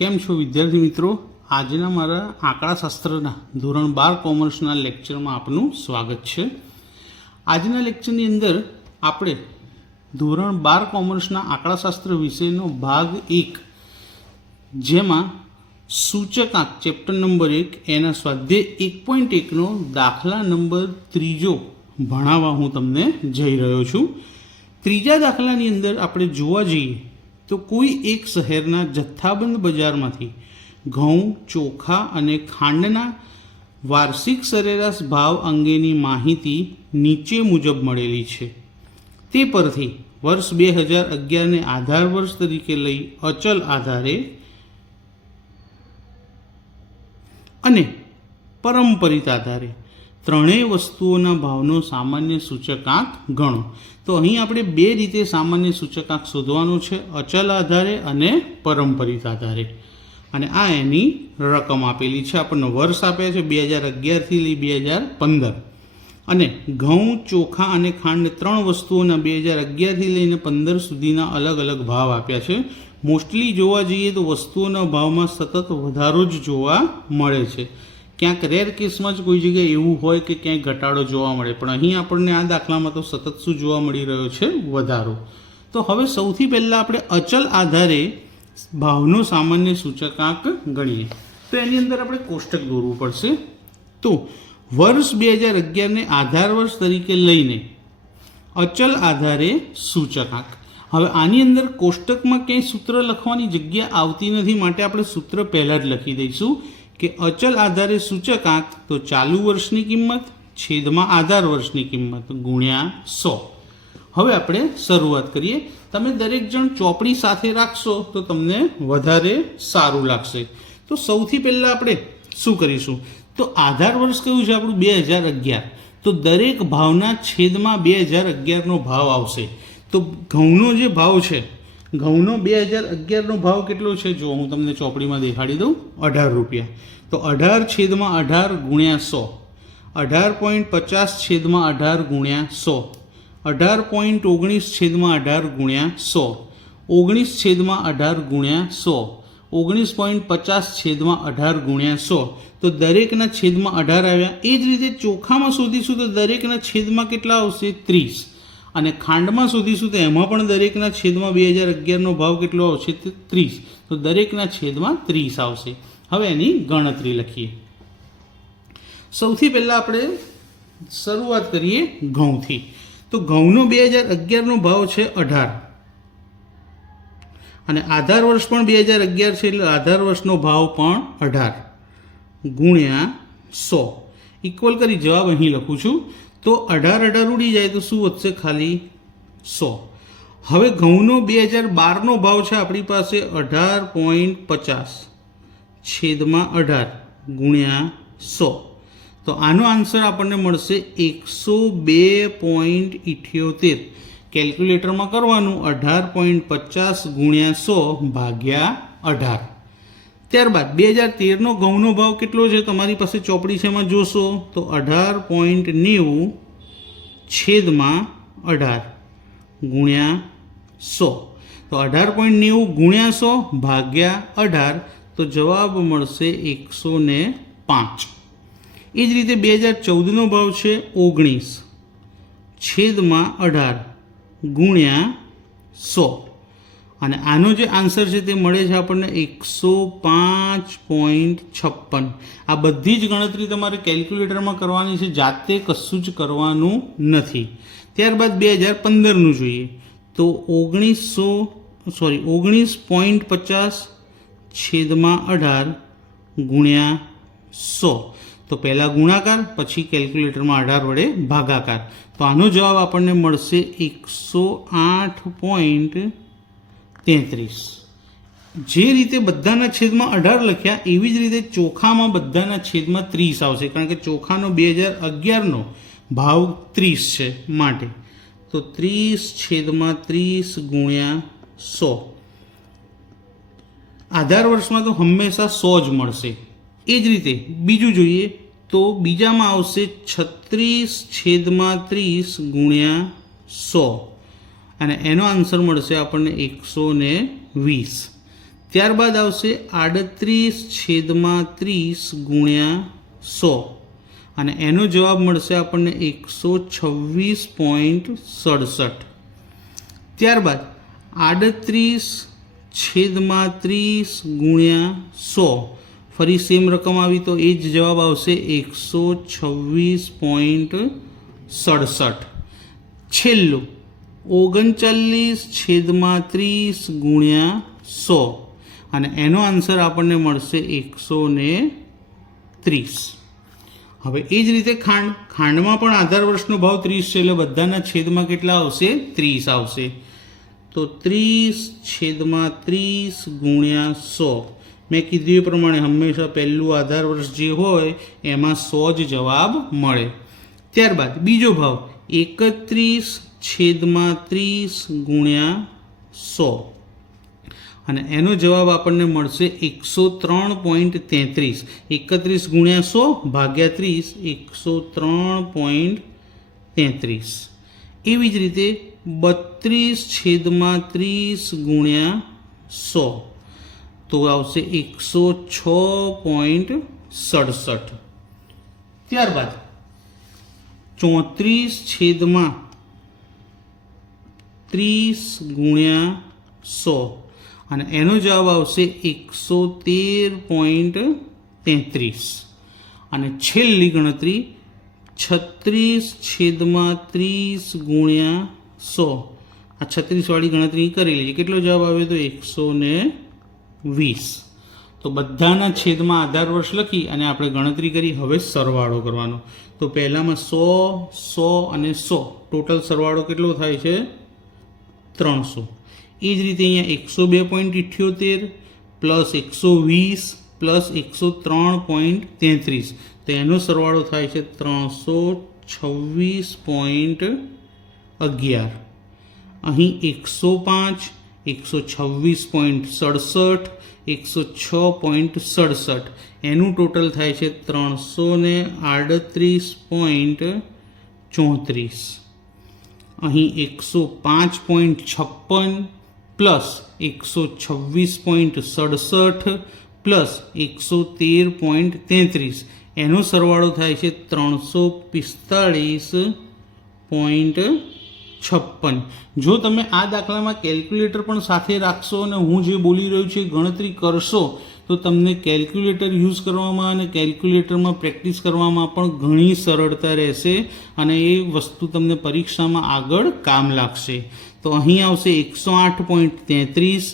કેમ છો વિદ્યાર્થી મિત્રો? આજના મારા આંકડાશાસ્ત્રના ધોરણ 12 કોમર્સના લેક્ચરમાં આપનું સ્વાગત છે. આજના લેક્ચરની અંદર આપણે ધોરણ 12 કોમર્સના આંકડાશાસ્ત્ર વિષયનો ભાગ 1 જેમાં સૂચકાંક ચેપ્ટર નંબર 1 એના સ્વાધ્યાય 1.1નો દાખલા નંબર 3 ભણાવવા હું તમને જઈ રહ્યો છું. ત્રીજા દાખલાની અંદર આપણે જોવા જઈએ તો કોઈ એક શહેરના જથ્થાબંધ બજારમાંથી ઘઉં, ચોખા અને ખાંડના વાર્ષિક સરેરાશ ભાવ અંગેની માહિતી નીચે મુજબ મળેલી છે. તે પરથી વર્ષ 2011ને આધાર વર્ષ તરીકે લઈ અચલ આધારે અને પરંપરિત આધારે ત્રણેય વસ્તુઓના ભાવનો સામાન્ય સૂચકાંક ગણો. તો અહીં આપણે બે રીતે સામાન્ય સૂચકાંક શોધવાનો છે, અચલ આધારે અને પરંપરિત આધારે. અને આ એની રકમ આપેલી છે, આપણને વર્ષ આપ્યા છે 2011થી લઈ 2015. અને ઘઉં, ચોખા અને ખાંડ ત્રણ વસ્તુઓના 2011થી લઈને 15 સુધીના અલગ અલગ ભાવ આપ્યા છે. મોસ્ટલી જોવા જઈએ તો વસ્તુઓના ભાવમાં સતત વધારો જ જોવા મળે છે. ક્યાંક રેર કેસમાં જ કોઈ જગ્યાએ એવું હોય કે ક્યાંય ઘટાડો જોવા મળે, પણ અહીં આપણને આ દાખલામાં તો સતત શું જોવા મળી રહ્યો છે? વધારો. તો હવે સૌથી પહેલાં આપણે અચલ આધારે ભાવનો સામાન્ય સૂચકાંક ગણીએ. તો એની અંદર આપણે કોષ્ટક દોરવું પડશે. તો વર્ષ 2011ને આધાર વર્ષ તરીકે લઈને અચલ આધારે સૂચકાંક. હવે આની અંદર કોષ્ટકમાં ક્યાંય સૂત્ર લખવાની જગ્યા આવતી નથી, માટે આપણે સૂત્ર પહેલાં જ લખી દઈશું કે અચલ આધારે સૂચકાંક તો ચાલુ વર્ષની કિંમત છેદમાં આધાર વર્ષની કિંમત ગુણ્યા 100. હવે આપણે શરૂઆત કરીએ. તમે દરેક જણ ચોપડી સાથે રાખશો તો તમને વધારે સારું લાગશે. તો સૌથી પહેલાં આપણે શું કરીશું? તો આધાર વર્ષ કયું છે આપણું? 2011. તો દરેક ભાવના છેદમાં 2011નો ભાવ આવશે. તો ઘઉંનો જે ભાવ છે, ઘઉંનો 2011નો ભાવ કેટલો છે? જો હું તમને ચોપડીમાં દેખાડી દઉં, 18 રૂપિયા. તો 18 છેદમાં 18 ગુણ્યા 100, 18.50 છેદમાં 18 ગુણ્યા 100, 18.19 છેદમાં 18 ગુણ્યા 100, 19 છેદમાં 18 ગુણ્યા 100, 19.50 છેદમાં 18 ગુણ્યા 100. તો દરેકના છેદમાં 18 આવ્યા. એ જ રીતે ચોખામાં શોધીશું તો દરેકના છેદમાં કેટલા આવશે? 30. અને ખાંડમાં શોધીશું તો એમાં પણ દરેકના છેદમાં 2011નો ભાવ કેટલો આવશે? 30. તો દરેકના છેદમાં 30 આવશે. હવે એની ગણતરી લખીએ. સૌથી પહેલાં આપણે શરૂઆત કરીએ ઘઉંથી. તો ઘઉંનો 2011નો ભાવ છે 18 અને આધાર વર્ષ પણ 2011 છે, એટલે આધાર વર્ષનો ભાવ પણ 18 ગુણ્યા 100 ઇક્વલ કરી જવાબ અહીં લખું છું. તો 18 ઉડી જાય તો શું વધશે? ખાલી 100. હવે ઘઉંનો 2012નો ભાવ છે આપણી પાસે 18.50 છેદમાં 18 ગુણ્યા 100. તો આનો આન્સર આપણને મળશે 102.78. કેલ્ક્યુલેટરમાં કરવાનું 18.50 ગુણ્યા 100 ભાગ્યા 18. ત્યારબાદ 2013નો ઘઉંનો ભાવ કેટલો છે? તમારી પાસે ચોપડી છે, એમાં જોશો તો 18.90 છેદમાં 18 ગુણ્યા 100. તો 18.90 ગુણ્યા 100 ભાગ્યા 18. તો જવાબ મળશે 105. એ જ રીતે 2014નો ભાવ છે 19 છેદમાં 18 ગુણ્યા 100. અને આનો જે આન્સર છે તે મળે છે આપણને 105.56. આ બધી જ ગણતરી તમારે કેલ્ક્યુલેટરમાં કરવાની છે, જાતે કશું જ કરવાનું નથી. ત્યારબાદ 2015નું જોઈએ તો 19.50 છેદમાં 18 ગુણ્યા 100. તો પહેલાં ગુણાકાર, પછી કેલ્ક્યુલેટરમાં 18 વડે ભાગાકાર. તો આનો જવાબ આપણને મળશે 108.33. જે રીતે બધાના છેદમાં 18 લખ્યા એવી જ રીતે ચોખામાં બધાના છેદમાં 30 આવશે, કારણ કે ચોખાનો 2011નો ભાવ 30 છે માટે. તો 30 છેદમાં 30 ગુણ્યા 100. આધાર વર્ષમાં તો હંમેશા 100 જ મળશે. એ જ રીતે બીજું જોઈએ તો બીજામાં આવશે 36 છેદમાં 30 ગુણ્યા 100 અને એનો આન્સર મળશે આપણને 120. ત્યારબાદ આવશે 38/30 ગુણ્યા 100 અને એનો જવાબ મળશે આપણને 126.67. ત્યારબાદ 38/30 ગુણ્યા 100 ફરી સેમ રકમ આવી તો એ જ જવાબ આવશે 126.67. છેલ્લું 39/30 ગુણ્યા 100 અને એનો આન્સર આપણને મળશે 130. હવે એ જ રીતે ખાંડમાં પણ આધાર વર્ષનો ભાવ 30 છે એટલે બધાના છેદમાં કેટલા આવશે? 30 આવશે. તો 30/30 ગુણ્યા 100. મેં કીધું એ પ્રમાણે હંમેશા પહેલું આધાર વર્ષ જે હોય એમાં 100 જ જવાબ મળે. ત્યારબાદ બીજો ભાવ 31/30 ગુણ્યા 100 અને એનો જવાબ આપણને મળશે 103.33. 31 ગુણ્યા 100 ભાગ્યા 30 103.33. એવી જ રીતે 32/30 ગુણ્યા 100 તો આવશે 106.67. ત્યારબાદ 34/30 ગુણ્યા 100 અને એનો જવાબ આવશે 113.33. અને છેલ્લી ગણતરી 36/30 ગુણ્યા 100. આ 36 વાળી ગણતરી કરી લેજે. કેટલો જવાબ આવે તો 120. તો બધાના છેદમાં આધાર વર્ષ લખી અને આપણે ગણતરી કરી. હવે સરવાળો કરવાનો. તો પહેલામાં 100, 100 અને 100 ટોટલ સરવાળો કેટલો થાય છે? 300. એ જ રીતે અહીંયા 102.78 પ્લસ 120 પ્લસ 103.33 તો એનો સરવાળો થાય છે 326.11. અહીં 105, 126.67, 106.67 એનું ટોટલ થાય છે 338.34. અહીં 105.56 પ્લસ 126.67 પ્લસ 113.33 એનો સરવાળો થાય છે 345.56. જો તમે આ દાખલામાં કેલ્ક્યુલેટર પણ સાથે રાખશો અને હું જે બોલી રહ્યો છું ગણતરી કરશો તો તમને કેલ્ક્યુલેટર યુઝ કરવામાં અને કેલ્ક્યુલેટરમાં પ્રેક્ટિસ કરવામાં પણ ઘણી સરળતા રહેશે અને એ વસ્તુ તમને પરીક્ષામાં આગળ કામ લાગશે. તો અહીં આવશે 108.33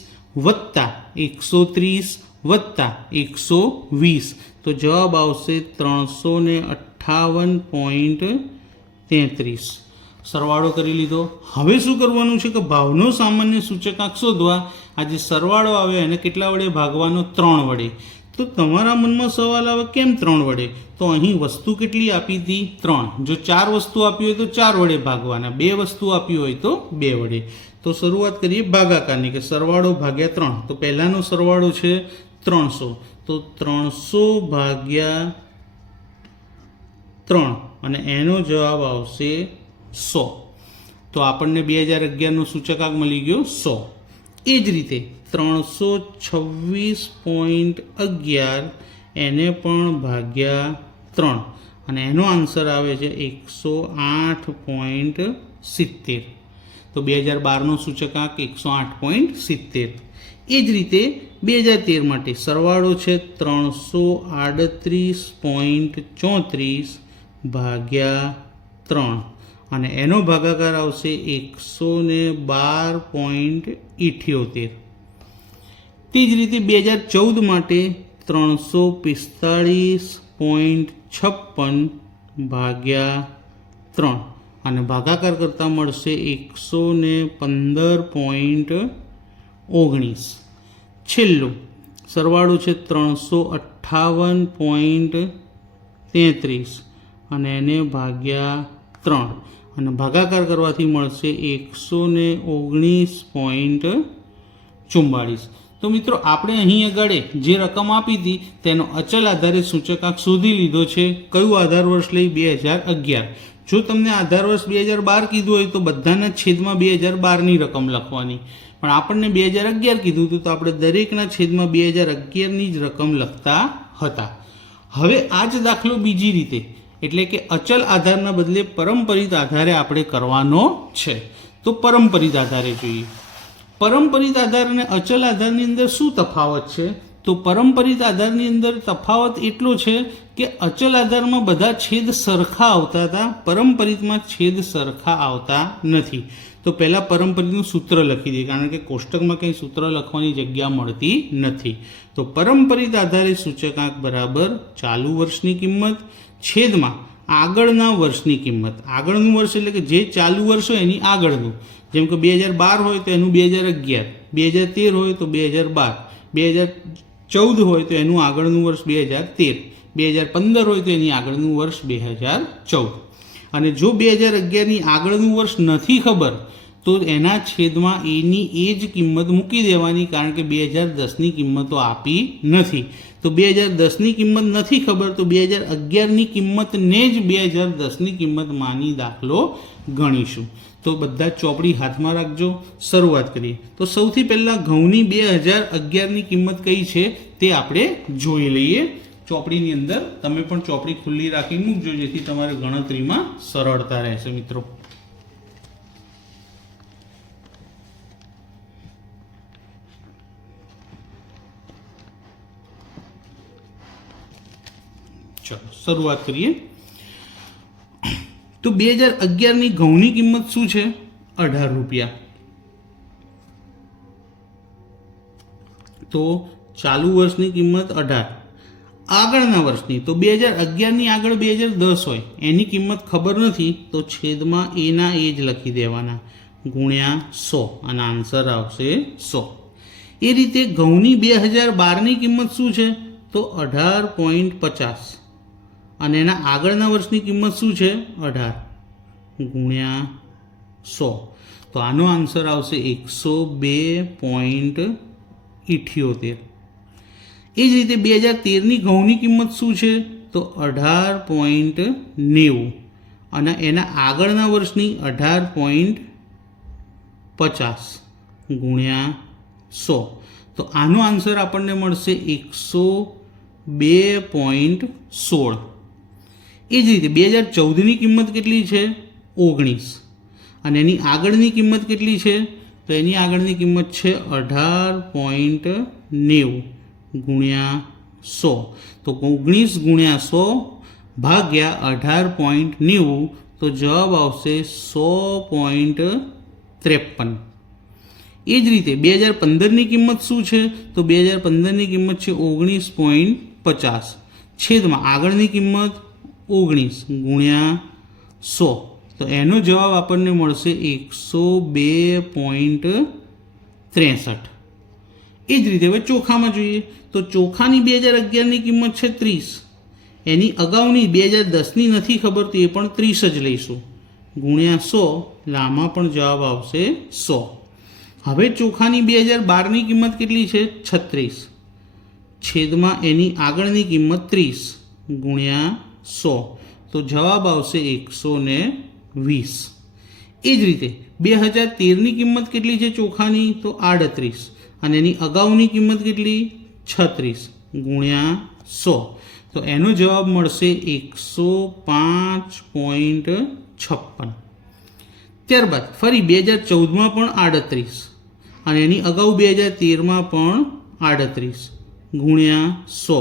વત્તા 130 વત્તા 120 તો જવાબ આવશે 358.33. સરવાળો કરી લીધો. હવે શું કરવાનું છે કે ભાવનો સામાન્ય સૂચકાંક શોધવા. આ જે સરવાળો આવે એને કેટલા વડે ભાગવાનો? 3 વડે. તો તમારા મનમાં સવાલ આવે કેમ 3 વડે? તો અહીં વસ્તુ કેટલી આપી હતી? 3. જો 4 વસ્તુ આપી હોય તો 4 વડે ભાગવાના, 2 વસ્તુ આપી હોય તો 2 વડે. તો શરૂઆત કરીએ ભાગાકારની કે સરવાળો ભાગ્યા 3. તો પહેલાનો સરવાળો છે 300 તો 300 ભાગ્યા 3 અને એનો જવાબ આવશે 100. તો આપણને 2011નો સૂચકાંક મળી ગયો 100. એ જ રીતે 326.11 એને પણ ભાગ્યા 3 અને એનો આન્સર આવે છે 108.70. તો 2012નો સૂચકાંક 108.70. એ જ રીતે 2013 માટે સરવાળો છે 338.34 ભાગ્યા 3 અને એનો ભાગાકાર આવશે 112.78. તે જ રીતે 2014 માટે 345.56 ભાગ્યા 3 અને ભાગાકાર કરતાં મળશે 115.19. છેલ્લું સરવાળો છે 358.33 અને એને ભાગ્યા 3 અને ભાગાકાર કરવાથી મળશે 119.44. તો મિત્રો આપણે અહીં આગળ જે રકમ આપી હતી તેનો અચલ આધારે સૂચકાંક શોધી લીધો છે. કયું આધાર વર્ષ લઈ? 2011. જો તમને આધાર વર્ષ 2012 કીધું હોય તો બધાના છેદમાં 2012ની રકમ લખવાની. પણ પણ આપણને 2011 કીધું હતું, તો આપણે દરેકના છેદમાં 2011ની જ રકમ લખતા હતા. હવે આ જ દાખલો બીજી રીતે, એટલે કે અચલ આધારના બદલે પરંપરિત આધારે આપણે કરવાનો છે. તો પરંપરિત આધારે જોઈએ. પરંપરિત આધાર અને અચલ આધારની અંદર શું તફાવત છે? તો પરંપરિત આધારની અંદર તફાવત એટલો છે કે અચલ આધારમાં બધા છેદ સરખા આવતા હતા, પરંપરિતમાં છેદ સરખા આવતા નથી. તો પહેલાં પરંપરિતનું સૂત્ર લખી દઈએ, કારણ કે કોષ્ટકમાં કંઈ સૂત્ર લખવાની જગ્યા મળતી નથી. તો પરંપરિત આધારે સૂચકાંક બરાબર ચાલુ વર્ષની કિંમત છેદમાં આગળના વર્ષની કિંમત. આગળનું વર્ષ એટલે કે જે ચાલુ વર્ષ હોય એની આગળનું. જેમ કે 2012 હોય તો એનું 2011, 2013 હોય તો 2012, 2014 હોય તો એનું આગળનું વર્ષ 2013, 2015 હોય તો એની આગળનું વર્ષ 2014. અને જો 2011ની આગળનું વર્ષ નથી ખબર તો એના છેદમાં એની એ જ કિંમત મૂકી દેવાની, કારણ કે 2010ની કિંમતો આપી નથી. તો 2010ની કિંમત નથી ખબર તો 2011ની કિંમતને જ 2010ની કિંમત માની દાખલો ગણીશું. તો બધા ચોપડી હાથમાં રાખજો. શરૂઆત કરીએ. તો સૌથી પહેલાં ઘઉંની 2011ની કિંમત કઈ છે તે આપણે જોઈ લઈએ. ચોપડીની અંદર તમે પણ ચોપડી ખુલ્લી રાખી મૂકજો, જેથી તમારે ગણતરીમાં સરળતા રહેશે મિત્રો. ચલો શરૂઆત કરીએ. તો 2011ની ઘઉંની કિંમત શું છે? 18 રૂપિયા. તો ચાલુ વર્ષની કિંમત 18. આગળના વર્ષની તો 2011ની આગળ 2010 હોય એની કિંમત ખબર નથી, તો છેદમાં એના એ જ લખી દેવાના ગુણ્યા 100 અને આન્સર આવશે 100. એ રીતે ઘઉંની 2012ની કિંમત શું છે? તો 18.50 અને એના આગળના વર્ષની કિંમત શું છે? 18 ગુણ્યા 100. તો આનો આન્સર આવશે 102.78. એ જ રીતે 2013ની ઘઉંની કિંમત શું છે? તો 18.90 અને એના આગળના વર્ષની 18.50 ગુણ્યા 100. તો આનો આન્સર આપણને મળશે 102.16. એ જ રીતે 2014ની કિંમત કેટલી છે? 19 અને એની આગળની કિંમત કેટલી છે? તો એની આગળની કિંમત છે 18.90 ગુણ્યા 100. તો 19 ગુણ્યા 100 ભાગ્યા 18.90, તો જવાબ આવશે 100.53. એ જ રીતે 2015ની કિંમત શું છે? તો 2015ની કિંમત છે 19.50 છેદમાં આગળની કિંમત 19 ગુણ્યા 100. તો એનો જવાબ આપણને મળશે 102.63. એ જ રીતે હવે ચોખામાં જોઈએ. તો ચોખાની 2011ની કિંમત છે 30. એની અગાઉની 2010ની નથી ખબર તો એ પણ 30 જ લઈશું ગુણ્યા 100. આમાં પણ જવાબ આવશે 100. હવે ચોખાની 2012ની કિંમત કેટલી છે? 36 છેદમાં એની આગળની કિંમત 30 ગુણ્યા 100. તો જવાબ આવશે 120. એ જ રીતે 2013ની કિંમત કેટલી છે ચોખાની? તો 38 અને એની અગાઉની કિંમત કેટલી? 36 ગુણ્યા 100. તો એનો જવાબ મળશે 105.56. ત્યારબાદ ફરી 2014માં પણ 38 અને એની અગાઉ 2013માં પણ 38 ગુણ્યા 100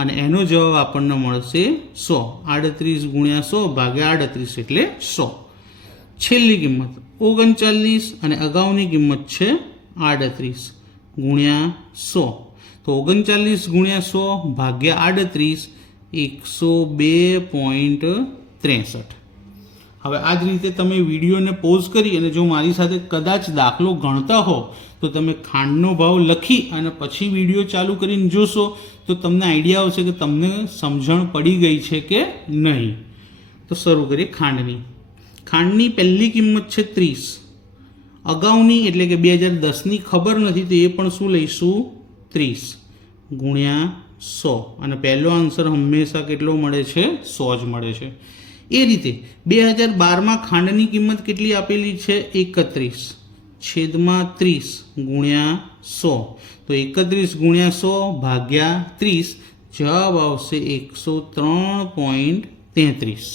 અને એનો જવાબ આપણને મળશે 100. 38 ગુણ્યા 100 ભાગ્યા 38 એટલે 100. છેલ્લી કિંમત 39 અને અગાઉની કિંમત છે 38 ગુણ્યા 100. તો 39 ગુણ્યા 100 ભાગ્યા 38 102.63. હવે આ જ રીતે તમે વિડીયોને પોઝ કરી અને જો મારી સાથે કદાચ દાખલો ગણતા હો તો તમે ખાંડનો ભાવ લખી અને પછી વિડીયો ચાલુ કરીને જોશો તો તમને આઈડિયા આવશે કે તમને સમજણ પડી ગઈ છે કે નહીં. તો શરૂ કરીએ ખાંડની. ખાંડની પહેલી કિંમત છે 30. અગાઉની એટલે કે 2010ની ખબર નથી તો એ પણ શું લઈશું? 30 ગુણ્યા 100 અને પહેલો આન્સર હંમેશા કેટલો મળે છે? 100 જ મળે છે. એ રીતે 2012માં ખાંડની કિંમત કેટલી આપેલી છે? 31 છેદમાં 30 ગુણ્યા 100. તો 31 ગુણ્યા 100 ભાગ્યા 30 જવાબ આવશે 103.33.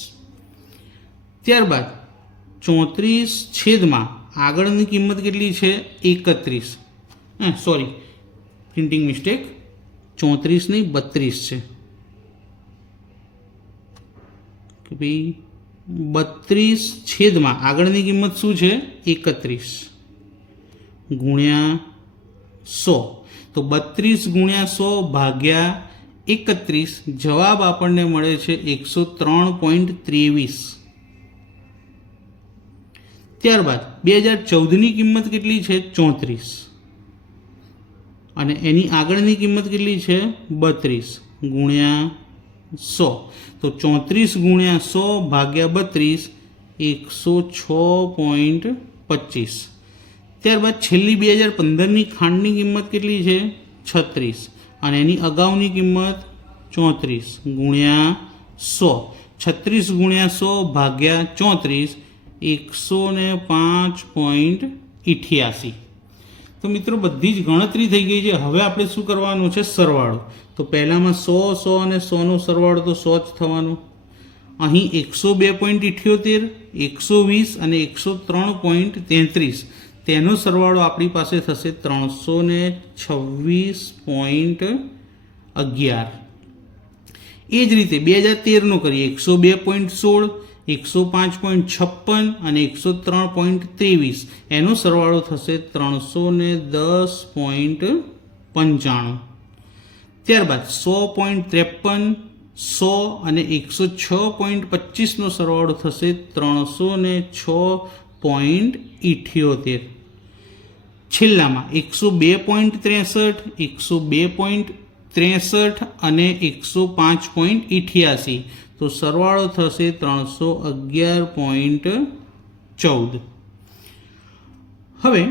ત્યારબાદ 34 છેદમાં આગળની કિંમત કેટલી છે 31, સોરી પ્રિન્ટિંગ મિસ્ટેક, 34 નહીં 32 છે કે ભાઈ 32 છેદમાં આગળની કિંમત શું છે 31 ગુણ્યા 100. તો 32 ગુણ્યા 100 ભાગ્યા 31 જવાબ આપણને મળે છે 103.23. ત્યારબાદ 2014ની કિંમત કેટલી છે 34 અને એની આગળની કિંમત કેટલી છે 32 ગુણ્યા 100. તો 34 ગુણ્યા 100 ભાગ્યા 32 106.25. ત્યારબાદ છેલ્લી 2015ની ખાંડની કિંમત કેટલી છે 36 અને એની અગાઉની કિંમત 34 ગુણ્યા 100. 36 ગુણ્યા 100 ભાગ્યા 34 105.88. તો મિત્રો બધી જ ગણતરી થઈ ગઈ છે. હવે આપણે શું કરવાનું છે સરવાળો. તો પહેલામાં 100 100 અને 100નો સરવાળો તો 100 જ થવાનો. અહીં 102.78 120 અને 103.33 તેનો સરવાળો આપણી પાસે થશે 326.11. એ જ રીતે 2013નો કરીએ 102.16 105.56 અને 103.23 એનો સરવાળો થશે 310.95. ત્યારબાદ 100.53 100 અને 106.25નો સરવાળો થશે 306.78. છેલ્લામાં 102.63 102.63 અને 105.88 તો સરવાળો થશે 311.14. હવે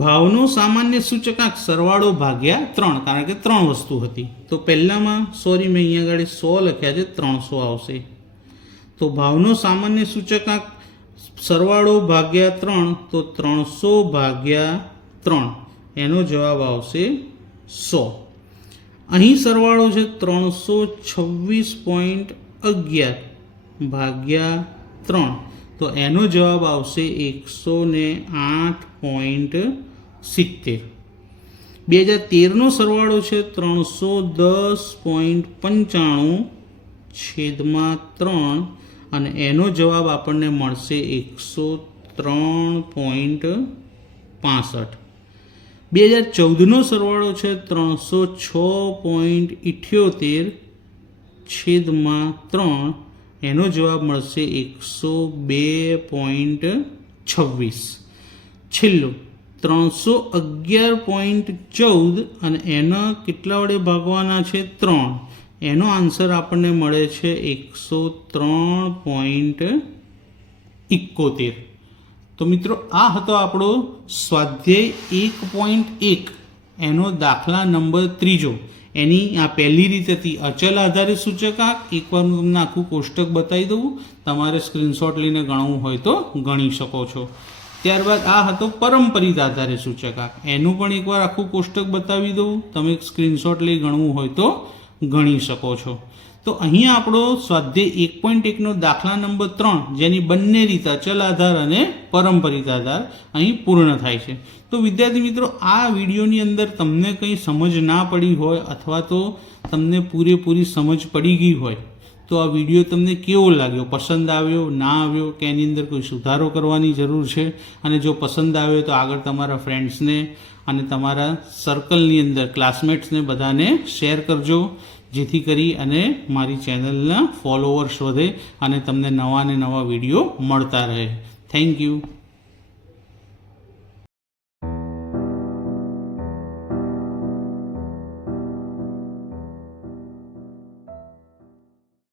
ભાવનો સામાન્ય સૂચકાંક સરવાળો ભાગ્યા 3, કારણ કે 3 વસ્તુ હતી. તો પહેલામાં સોરી મેં અહીંયા આગળ 100 લખ્યા છે 300 આવશે. તો ભાવનો સામાન્ય સૂચકાંક સરવાળો ભાગ્યા 3 તો 300 ભાગ્યા 3 એનો જવાબ આવશે 100. અહીં સરવાળો છે 326.11 ભાગ્યા 3 તો એનો જવાબ આવશે 108.70. 2013નો સરવાળો છે 310.95 છેદમાં 3 અને એનો જવાબ આપણને મળશે 103.65. 2014નો સરવાળો છે 306.78 છેદમાં 3 એનો જવાબ મળશે 102.26. છેલ્લો 311.14 અને એના કેટલા વડે ભાગવાના છે 3, એનો આન્સર આપણને મળે છે 103.71. તો મિત્રો આ હતો આપણો સ્વાધ્યાય 1.1 એનો દાખલા નંબર 3. એની આ પહેલી રીત હતી અચલ આધારિત સૂચકાંક. એકવાર હું તમને આખું કોષ્ટક બતાવી દઉં, તમારે સ્ક્રીનશોટ લઈને ગણવું હોય તો ગણી શકો છો. ત્યારબાદ આ હતો પરંપરિત આધારિત સૂચકાંક. એનું પણ એકવાર આખું કોષ્ટક બતાવી દઉં, તમે સ્ક્રીનશોટ લઈ ગણવું હોય તો ગણી શકો છો. તો અહીંયા આપણો સ્વાધ્યાય 1.1નો દાખલા નંબર 3 જેની બંને રીત અચલ આધાર અને પરંપરિત આધાર અહીં પૂર્ણ થાય છે. તો વિદ્યાર્થી મિત્રો, આ વિડીયોની અંદર તમને કંઈ સમજ ના પડી હોય અથવા તો તમને પૂરેપૂરી સમજ પડી ગઈ હોય તો આ વિડીયો તમને કેવો લાગ્યો, પસંદ આવ્યો, ના આવ્યો, કે એની અંદર કોઈ સુધારો કરવાની જરૂર છે? અને જો પસંદ આવ્યો તો આગળ તમારા ફ્રેન્ડ્સને અને તમારા સર્કલની અંદર ક્લાસમેટ્સને બધાને શેર કરજો, જેથી કરી અને મારી ચેનલના ફોલોવર્સ વધે અને તમને નવા ને નવા વિડીયો મળતા રહે. Thank you.